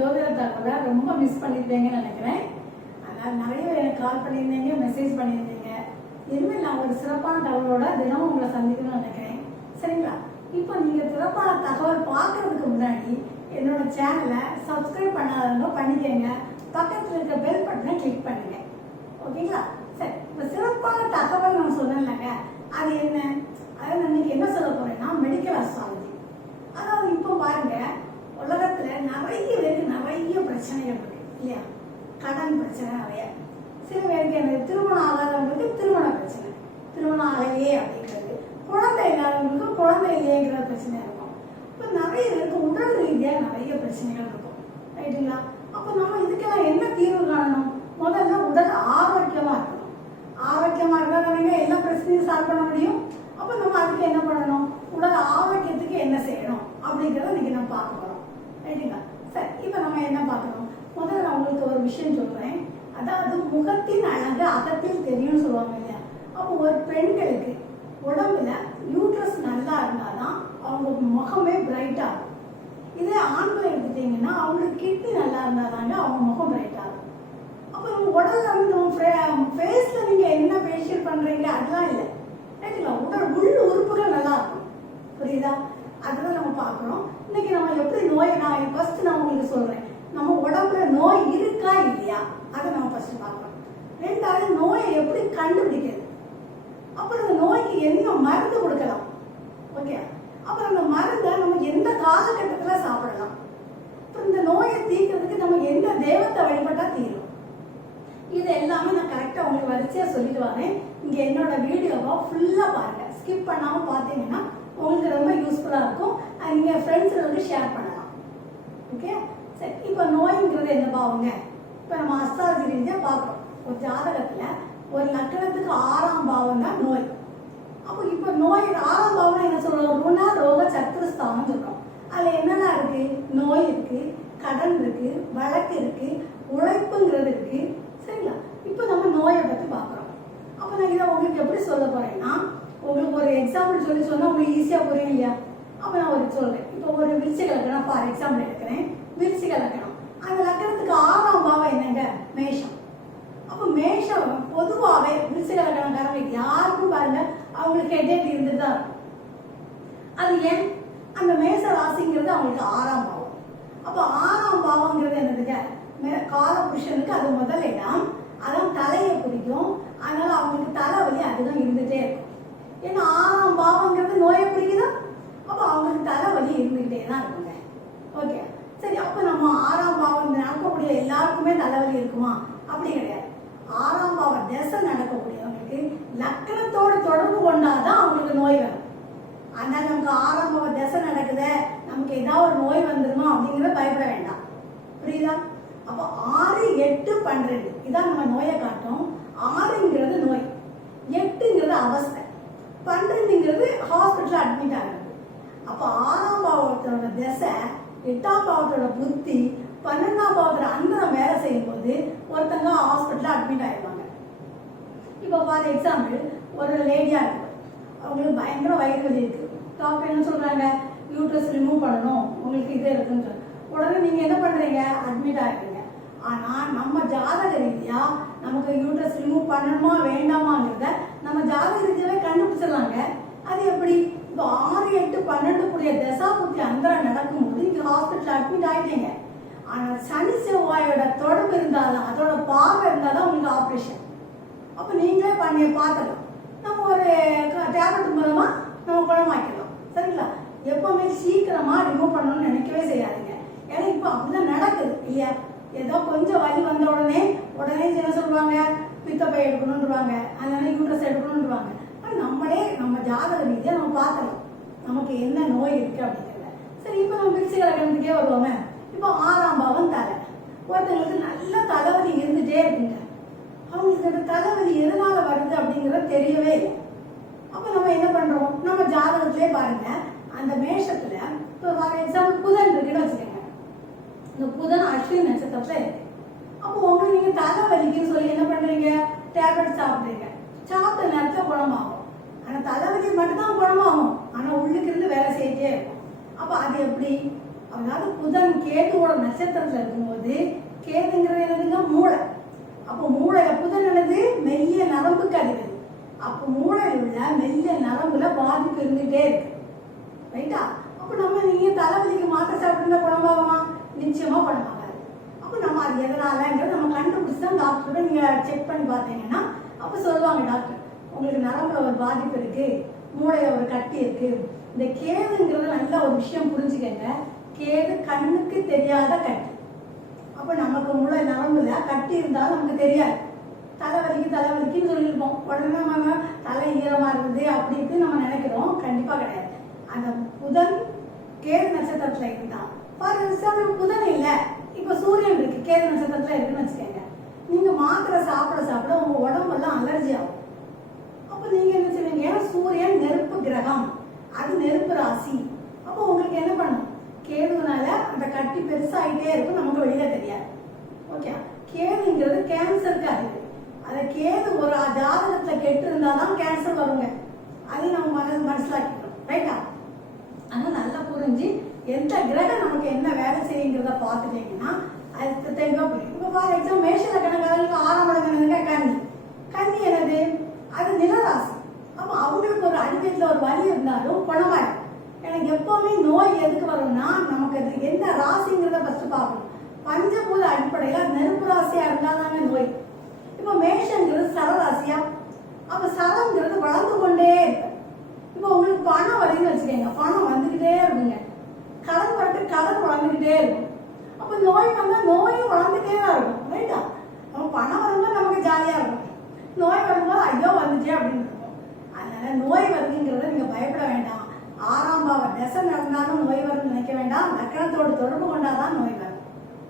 ஜோதிட தகவலை ரொம்ப மிஸ் பண்ணியிருந்தீங்கன்னு நினைக்கிறேன். அதனால் நிறைய பேர் எனக்கு கால் பண்ணியிருந்தீங்க, மெசேஜ் பண்ணியிருந்தீங்க. இனிமேல் நான் ஒரு சிறப்பான தகவலோட தினமும் உங்களை சந்திக்கணும்னு நினைக்கிறேன். சரிங்களா? இப்போ நீங்கள் சிறப்பான தகவல் பார்க்கறதுக்கு முன்னாடி என்னோட சேனலை சப்ஸ்கிரைப் பண்ணாதவங்க பண்ணிக்கங்க. பக்கத்தில் இருக்க பெல் பட்டனை கிளிக் பண்ணுங்க. ஓகேங்களா? சரி, இப்போ சிறப்பான தகவல் நான் சொன்னேன்லங்க, அது என்ன? அதாவது இன்னைக்கு என்ன சொல்ல போறேன்னா மெடிக்கல் அஸ்ட்ராலஜி. அதாவது இப்போ பாருங்க, உலகத்துல நிறைய பேருக்கு நிறைய பிரச்சனைகள் இருக்கு இல்லையா? கடன் பிரச்சனை நிறைய, சில பேருக்கு எனக்கு திருமணம் ஆகாதவங்களுக்கு திருமண பிரச்சனை, திருமணம் ஆகலையே அப்படிங்கிறது, குழந்தை இல்லாதவங்களுக்கு குழந்தை இல்லையங்கிற பிரச்சனை இருக்கும். இப்போ நிறைய பேருக்கு உடல் ரீதியாக நிறைய பிரச்சனைகள் இருக்கும். ரைட்டுங்களா? அப்போ நம்ம இதுக்கெல்லாம் என்ன தீர்வு காணணும்? முதல்ல உடல் ஆரோக்கியமா இருக்கணும். ஆரோக்கியமா இருந்தா எல்லா பிரச்சனையும் சால்வ் பண்ண முடியும். அப்போ நம்ம அதுக்கு என்ன பண்ணணும்? உடல் ஆரோக்கியத்துக்கு என்ன செய்யணும் அப்படிங்கிறத இன்னைக்கு நம்ம பார்க்க போறோம். ரைட்டுங்களா? சரி, இப்போ நம்ம என்ன பார்க்கணும்? முதல்ல நான் உங்களுக்கு ஒரு விஷயம் சொல்றேன். அதாவது முகத்தின் அழகு அகத்தில் தெரியும்னு சொல்லுவாங்க இல்லையா? அப்போ ஒரு பெண்களுக்கு உடம்புல யூட்ரஸ் நல்லா இருந்தாதான் அவங்க முகமே பிரைட் ஆகும். இதே ஆண்கள் எடுத்துட்டீங்கன்னா அவங்களுக்கு கிட்னி நல்லா இருந்தாதாங்க அவங்க முகம் பிரைட் ஆகும். அப்போ நம்ம உடல்ல வந்து நம்ம ஃபேஸ்ல நீங்க என்ன ஃபேஷியல் பண்றீங்க அதெல்லாம் இல்லை. ரைட்டுங்களா? உடல் உள் உறுப்புகள் நல்லா இருக்கும். புரியுதா? அதுதான் நம்ம பார்க்குறோம். இன்னைக்கு நம்ம எப்படி நோய், நான் ஃபர்ஸ்ட் நான் உங்களுக்கு சொல்றேன், நம்ம உடம்புல நோய் இருக்கா இல்லையா அதை நம்ம ஃபர்ஸ்ட் பார்க்கணும். ரெண்டாவது, நோயை எப்படி கண்டுபிடிக்கிறது, அப்புறம் அந்த நோய்க்கு என்ன மருந்து கொடுக்கலாம். ஓகே, அப்புறம் அந்த மருந்தை நம்ம எந்த காலகட்டத்தில் சாப்பிடலாம், அப்புறம் இந்த நோயை தீர்க்கிறதுக்கு நம்ம எந்த தெய்வத்தை வழிபட்டா தீரும். இது எல்லாமே நான் கரெக்டாக உங்களுக்கு வரிசையா சொல்லிட்டு வரேன். இங்க என்னோட வீடியோவை ஃபுல்லா பாருங்க, ஸ்கிப் பண்ணாம பார்த்தீங்கன்னா உங்களுக்கு ரொம்ப யூஸ்ஃபுல்லா இருக்கும். நீங்க ஃப்ரெண்ட்ஸுக்கு ஷேர் பண்ணலாம். ஓகே, சரி. இப்போ நோய்ங்கிறது என்ன பாவங்க? இப்போ நம்ம அஸ்ட்ராலஜி ரீதியா பார்க்குறோம். ஒரு ஜாதகத்துல ஒரு லக்னத்துக்கு 6ஆம் பாவம் தான் நோய். அப்போ இப்போ நோய் 6ஆம் பாவம் என்ன சொல்றோம்? ருண ரோக சத்ருஸ்தானம் சொல்றோம். அதுல என்னெல்லாம் இருக்கு? நோய் இருக்கு, கடன் இருக்கு, வழக்கு இருக்கு, உழைப்புங்கிறது இருக்கு. சரிங்களா? இப்போ நம்ம நோயை பத்தி பார்க்குறோம். அப்போ நான் இதை உங்களுக்கு எப்படி சொல்ல போறேன்னா, உங்களுக்கு ஒரு எக்ஸாம்பிள் சொல்லி சொன்னா உங்களுக்கு ஈஸியா புரியும் இல்லையா? அப்போ நான் ஒரு சொல்றேன். இப்போ ஒரு விருச்சிக லக்னம் ஃபார் எக்ஸாம்பிள் எடுக்கிறேன். விருச்சிக லக்னம், அந்த லக்னத்துக்கு 6ஆம் பாவம் என்னங்க? மேஷம். அப்போ மேஷம் பொதுவாகவே விருச்சிக லக்னக்காரங்க யாருக்கும் பாருங்க அவங்களுக்கு ஹெட்டேக் இருந்துட்டு தான் இருக்கும். அது ஏன்? அந்த மேஷ ராசிங்கிறது அவங்களுக்கு 6ஆம் பாவம். அப்போ 6ஆம் பாவங்கிறது என்னதுங்க? கால புருஷனுக்கு அது முதல் இடம், அதான் தலையை பிடிக்கும். அதனால அவங்களுக்கு தலைவலி அதுதான் இருந்துட்டே இருக்கும். ஏன்னா 6ஆம் பாவங்கிறது நோயை பிடிக்குதா? அப்போ அவங்களுக்கு தலைவலி இருந்துகிட்டே தான் இருக்குங்க. ஓகே, சரி. அப்போ நம்ம 6ஆம் பாவம் நடக்கக்கூடிய எல்லாருக்குமே தலைவலி இருக்குமா? அப்படி கிடையாது. 6ஆம் பாவம் திசை நடக்கக்கூடியவங்களுக்கு லக்னத்தோடு தொடர்பு கொண்டாதான் அவங்களுக்கு நோய் வரும். அதனால நமக்கு 6ஆம் பாவம் திசை நடக்குது, நமக்கு ஏதாவது ஒரு நோய் வந்துருமா அப்படிங்கிறத பயப்பட வேண்டாம். புரியுதா? அப்போ 6, 8, 12 இதான் நம்ம நோயை காட்டும். 6ங்கிறது நோய், 8ங்கிறது அவஸ்தை, 12ங்கிறது ஹாஸ்பிட்டல் அட்மிட் ஆகிறது. அப்போ 6ஆம் பாவத்தோட திசை, 8ஆம் பாவத்தோட புத்தி, 12ஆம் பாவத்தோட அந்தரம் வேலை செய்யும் போது ஒருத்தங்க ஹாஸ்பிட்டல் அட்மிட் ஆயிடுவாங்க. இப்போ ஃபார் எக்ஸாம்பிள் ஒரு லேடியா இருக்கு, அவங்களுக்கு பயங்கர வயிறு வலி இருக்கு. டாக்டர் என்ன சொல்றாங்க? யூட்ரஸ் ரிமூவ் பண்ணணும், உங்களுக்கு இது இருக்குன்னு சொல்றாங்க. உடனே நீங்க என்ன பண்றீங்க? அட்மிட் ஆகிடுங்க. ஆனா நம்ம ஜாதக ரீதியா நமக்கு யூட்ரஸ் ரிமூவ் பண்ணணுமா வேண்டாமாங்கிறத நம்ம ஜாதக ரீதியாவே கண்டுபிடிச்சிடலாங்க. அது எப்படி? இப்போ 6, 8, 12 கூடிய தசா புத்தி அந்தரம் நடக்கும்போது இங்க ஹாஸ்பிட்டல் அட்மிட் ஆயிட்டீங்க. ஆனா சனி செவ்வாயோட தொடர்பு இருந்தாலும் அதோட பார்வை இருந்தாலும் உங்களுக்கு ஆப்ரேஷன். அப்ப நீங்களே பண்ணி பார்த்துக்கலாம். நம்ம ஒரு டேப்லெட் மூலமா நம்ம குணமாக்கலாம். சரிங்களா? எப்பவுமே சீக்கிரமா ரிமூவ் பண்ணணும்னு நினைக்கவே செய்யாதீங்க. ஏன்னா இப்போ அப்படிதான் நடக்குது இல்லையா? ஏதோ கொஞ்சம் வலி வந்த உடனே என்ன சொல்லுவாங்க? பித்தப்பை எடுக்கணும்ன்றாங்க, அதனால யூட்ரஸ் எடுக்கணும்ன்றாங்க. நம்மளே நம்ம ஜாதக ரீதியா நம்ம பார்க்கலாம் நமக்கு என்ன நோய் இருக்கு அப்படிங்கிறத. சரி, இப்போ நம்ம விருச்சிக லக்னத்துக்கே வருவோமே. இப்போ 6ஆம் பாவம் தலை. ஒருத்தங்களுக்கு நல்ல தலைவலி இருந்துட்டே இருக்குங்க. அவங்களுக்கு அந்த தலைவலி எதனால வருது அப்படிங்கிறது தெரியவே இல்லை. அப்போ நம்ம என்ன பண்றோம்? நம்ம ஜாதகத்திலே பாருங்க, அந்த மேஷத்துல இப்போ ஃபார் எக்ஸாம்பிள் புதன் இருக்குன்னு வச்சுக்கோங்க. இந்த புதன் அஸ்வினி நட்சத்திரத்துல இருக்கு. அப்போ உங்களுக்கு நீங்க தலைவலிக்குன்னு சொல்லி என்ன பண்றீங்க? டேப்லெட் சாப்பிடுறீங்க. சாப்பிட்ட நேரத்துல குணமாகும். ஆனா தலைவலி மட்டும்தான் குணமாகும், ஆனா உள்ளுக்கு இருந்து வேலை செய்யிட்டே இருக்கும். அப்ப அது எப்படி? அதாவது புதன் கேதுவோட நட்சத்திரத்துல இருக்கும்போது கேதுங்கிறது என்னதுங்க மூளை. அப்போ மூளையில புதன் என்னது மெல்லிய நரம்புக்கு அதிபதி. அப்போ மூளையில் உள்ள மெல்லிய நரம்புல பாதிப்பு இருந்துகிட்டே இருக்கு. ரைட்டா? அப்போ நீங்க தலைவலிக்கு மாத்திரை சாப்பிட்டு குணமாகுமா? நிச்சயமா குணமாகாது. அப்போ நம்ம அது எதனாலங்கிறது நம்ம கண்டுபிடிச்சு தான் டாக்டர் நீங்க செக் பண்ணி பார்த்தீங்கன்னா அப்போ சொல்லுவாங்க டாக்டர் உங்களுக்கு நரம்புல ஒரு பாதிப்பு இருக்கு, மூளையில ஒரு கட்டி இருக்கு. இந்த கேதுங்கிறது நல்ல ஒரு விஷயம் புரிஞ்சுக்கங்க. கேது கண்ணுக்கு தெரியாத கட்டி. அப்போ நமக்கு மூளை நரம்புல கட்டி இருந்தாலும் நமக்கு தெரியாது. தலைவலிக்குன்னு சொல்லியிருப்போம். உடனே நம்ம தலை ஈரமா இருக்குது அப்படி இப்படி நம்ம நினைக்கிறோம். கண்டிப்பா கிடையாது. அந்த புதன் கேது நட்சத்திரத்துல இருந்தா ஃபார் எக்ஸாம்பிள் புதன் இல்ல, இப்ப சூரியன் இருக்கு கேது நட்சத்திரத்துல இருக்குன்னு வச்சுக்கோங்க. நீங்க மாத்திரை சாப்பிட உங்க உடம்பெல்லாம் அலர்ஜி ஆகும். அப்ப நீங்க என்ன செய்வீங்க? ஏன்னா சூரியன் நெருப்பு கிரகம், அது நெருப்பு ராசி. அப்போ உங்களுக்கு என்ன பண்ணும்? கேதுனால அந்த கட்டி பெருசாகிட்டே இருக்கும், நமக்கு வெளியில தெரியாது. ஓகே, கேதுங்கிறது கேன்சருக்கு அதிபதி. அந்த கேது ஒரு ஜாதகத்துல கெட்டு இருந்தாதான் கேன்சர் வருங்க. அதையும் நம்ம மனசிலாக்கிக்கணும். ரைட்டா? ஆனா நல்லா புரிஞ்சு எந்த கிரகம் நமக்கு என்ன வேலை செய்யுங்கிறத பார்த்துட்டீங்கன்னா அது தெளிவா புரியும். இப்போ ஃபார் எக்ஸாம்பிள் மேஷ லக்னக்காரங்களுக்கு 6ஆம் இடம் கன்னி. கன்னி என்னது? அது நிலராசி. அப்போ அவங்களுக்கு ஒரு அடிவயத்துல ஒரு வலி இருந்தாலும் குணமாயிடும். எனக்கு எப்பவுமே நோய் எதுக்கு வரும்னா நமக்கு அது என்ன ராசிங்கிறத ஃபர்ஸ்ட் பார்க்கணும். பஞ்சபூத அடிப்படையில நெருப்பு ராசியா இருந்தாதாங்க நோய். இப்போ மேஷங்கிறது சரராசியா, அப்ப சரங்கிறது வளர்ந்து கொண்டே இருக்கு. இப்போ உங்களுக்கு பணம் வருதுன்னு வச்சுக்கோங்க, பணம் வந்துகிட்டே இருக்குங்க. கடன் வரட்டு கடன் வளர்ந்துகிட்டே இருக்கும். அப்ப நோய் வந்தா நோயும் வளர்ந்துட்டே தான் இருக்கும். ரைட்டா? நம்ம பணம் வரும்போது நமக்கு ஜாலியா இருக்கும், நோய் வரும்போது ஐயோ வந்துச்சே அப்படின்னு இருக்கும். அதனால நோய் வருதுங்கிறத நீங்க பயப்பட வேண்டாம். 6ஆம் பாவ தசை நடந்தாலும் நோய் வரும்னு நினைக்க வேண்டாம். லக்கணத்தோடு தொடர்பு கொண்டாதான் நோய் வரும்.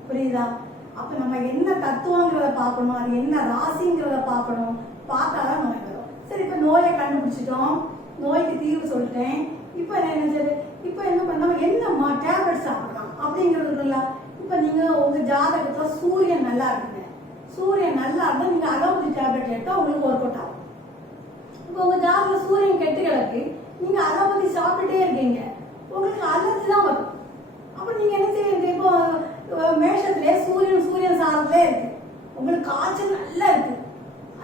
புரியுதா? அப்ப நம்ம என்ன தத்துவங்கிறத பார்க்கணும், அது என்ன ராசிங்கிறத பார்க்கணும். பார்த்தாதான் நோய் வரும். சரி, இப்ப நோயை கண்டுபிடிச்சிட்டோம், நோய்க்கு தீர்வு சொல்லிட்டேன். இப்ப என்ன பண்ணோம்? என்ன டேப்லெட் சாப்பிடலாம் அப்படிங்கிறதுக்குள்ள இப்ப நீங்க உங்க ஜாதகத்துல சூரியன் நல்லா இருக்குங்க. சூரியன் நல்லா இருந்தா நீங்க அலோபதி டேப்லெட் எடுத்தா உங்களுக்கு ஒர்க் அவுட் ஆகும். இப்ப உங்க ஜாதகத்துல சூரியன் கெட்டு கிடக்கு, நீங்க அலோபதி சாப்பிட்டுட்டே இருக்கீங்க, உங்களுக்கு அலர்ஜி தான் வரும். அப்ப நீங்க என்ன செய்வீங்க? இப்போ மேஷத்திலே சூரியன் சாரத்திலே இருக்கு, உங்களுக்கு காய்ச்சல் நல்லா இருக்கு,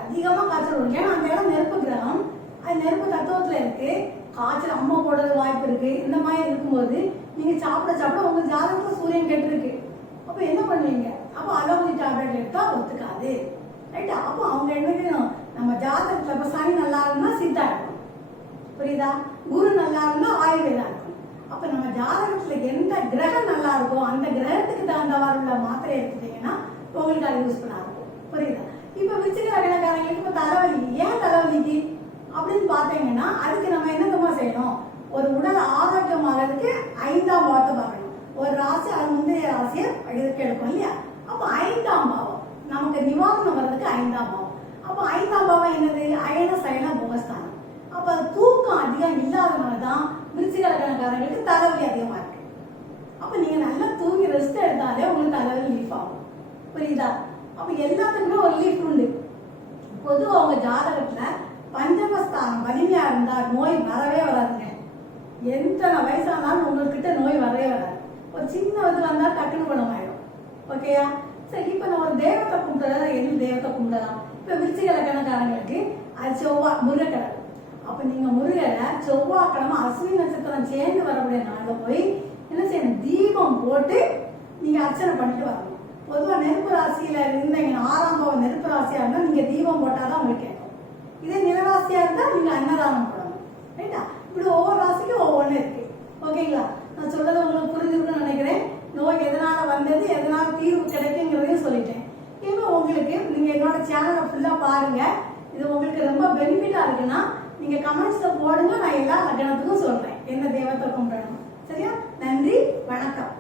அதிகமா காய்ச்சல் வரும். ஏன்னா அந்த இடம் நெருப்பு கிரகம், அது நெருப்பு தத்துவத்துல இருக்கு. காய்ச்சல் அம்மா போடுறது வாய்ப்பு இருக்கு. இந்த மாதிரி இருக்கும்போது நீங்க சாப்பிட உங்க ஜாதகத்துல சூரியன் கெட்டு இருக்கு. அப்ப என்ன பண்ணுவீங்க? அப்ப அலோபதி டேப்லெட் எடுத்தா ஒத்துக்காது. ரைட்டா? அப்போ அவங்க என்ன, நம்ம ஜாதகத்துல இப்ப சனி நல்லா இருந்தா சித்தா இருக்கும். புரியுதா? குரு நல்லா இருந்தா ஆயுர்வேதா இருக்கும். அப்ப நம்ம ஜாதகத்துல எந்த கிரகம் நல்லா இருக்கோ அந்த கிரகத்துக்கு தகுந்தவாறு உள்ள மாத்திரை எடுத்துட்டீங்கன்னா உங்களுக்கு அது யூஸ்ஃபுல்லா இருக்கும். புரியுதா? இப்ப விருச்சிக லக்னக்காரங்களுக்கு இப்ப தலைவலி, ஏன் தலைவலிக்கு அப்படின்னு பாத்தீங்கன்னா அதுக்கு நம்ம என்னமா செய்யணும்? ஒரு உடல் ஆரோக்கியமாகிறதுக்கு 5ஆம் பாவத்தை பார்க்கணும். ஒரு ராசி அது முந்தைய ராசியை இதுக்கு எடுக்கும் இல்லையா? அப்ப 5ஆம் பாவம் நமக்கு நிவாரணம் வர்றதுக்கு 5ஆம் பாவம். அப்ப 5ஆம் பாவம் என்னது? அயன சயன போகஸ்தானம். அப்ப தூக்கம் அதிகம் இல்லாதனாலதான் விருச்சிக லக்னக்காரங்களுக்கு தலைவலி அதிகமா இருக்கு. அப்ப நீங்க நல்லா தூங்கி ரெஸ்ட் எடுத்தாலே உங்களுக்கு தலைவலி ரிலீஃப் ஆகும். புரியுதா? அப்ப எல்லாத்துக்குமே ஒரு ரிலீஃப் உண்டு. பொதுவாக உங்க ஜாதகத்துல பஞ்சமஸ்தானம் வலிமையா இருந்தா நோய் வரவே வராதுங்க. எத்தனை வயசானாலும் உங்ககிட்ட நோய் வரவே வராது. ஒரு சின்ன இது வந்தா டக்குன்னு குணமாயிடும். ஓகேயா? சரி, இப்ப நம்ம ஒரு தெய்வத்தை கும்பிட்டதா என்ன தெய்வத்தை கும்பிடலாம்? இப்ப விருச்சிக லக்னக்காரங்களுக்கு அது செவ்வாய் முருகக்கிழமை. அப்ப நீங்க முருகரை செவ்வாய்க்கிழமை அஸ்வினி நட்சத்திரம் சேர்ந்து வரக்கூடிய நாள்ல போய் என்ன செய்யணும்? தீபம் போட்டு நீங்க அர்ச்சனை பண்ணிட்டு வரணும். பொதுவா நெருப்பு ராசியில இருந்தீங்க, 6ஆம் பாவம் நெருப்பு ராசியா இருந்தா நீங்க தீபம் போட்டாதான் உங்களுக்கு கேட்கும். இதே நிலராசியா இருந்தா நீங்க அன்னதானம் போடணும். ரைட்டா? இப்படி ஒவ்வொரு ராசிக்கும் ஒவ்வொன்னு இருக்கு. ஓகேங்களா? நான் சொல்றது உங்களுக்கு புரிஞ்சிருக்குன்னு நினைக்கிறேன். நோய் எதனால வந்தது, எதனால தீர்வு கிடைக்குங்கிறதையும் சொல்லிட்டேன். இப்போ உங்களுக்கு நீங்க என்னோட சேனலை ஃபுல்லா பாருங்க. இது உங்களுக்கு ரொம்ப பெனிஃபிட்டா இருக்குன்னா நீங்க கமெண்ட்ஸ்ல போடுங்க. நான் எல்லா லக்னத்துக்கும் சொல்றேன் என்ன தெய்வத்தை கும்பிடணும். சரியா? நன்றி, வணக்கம்.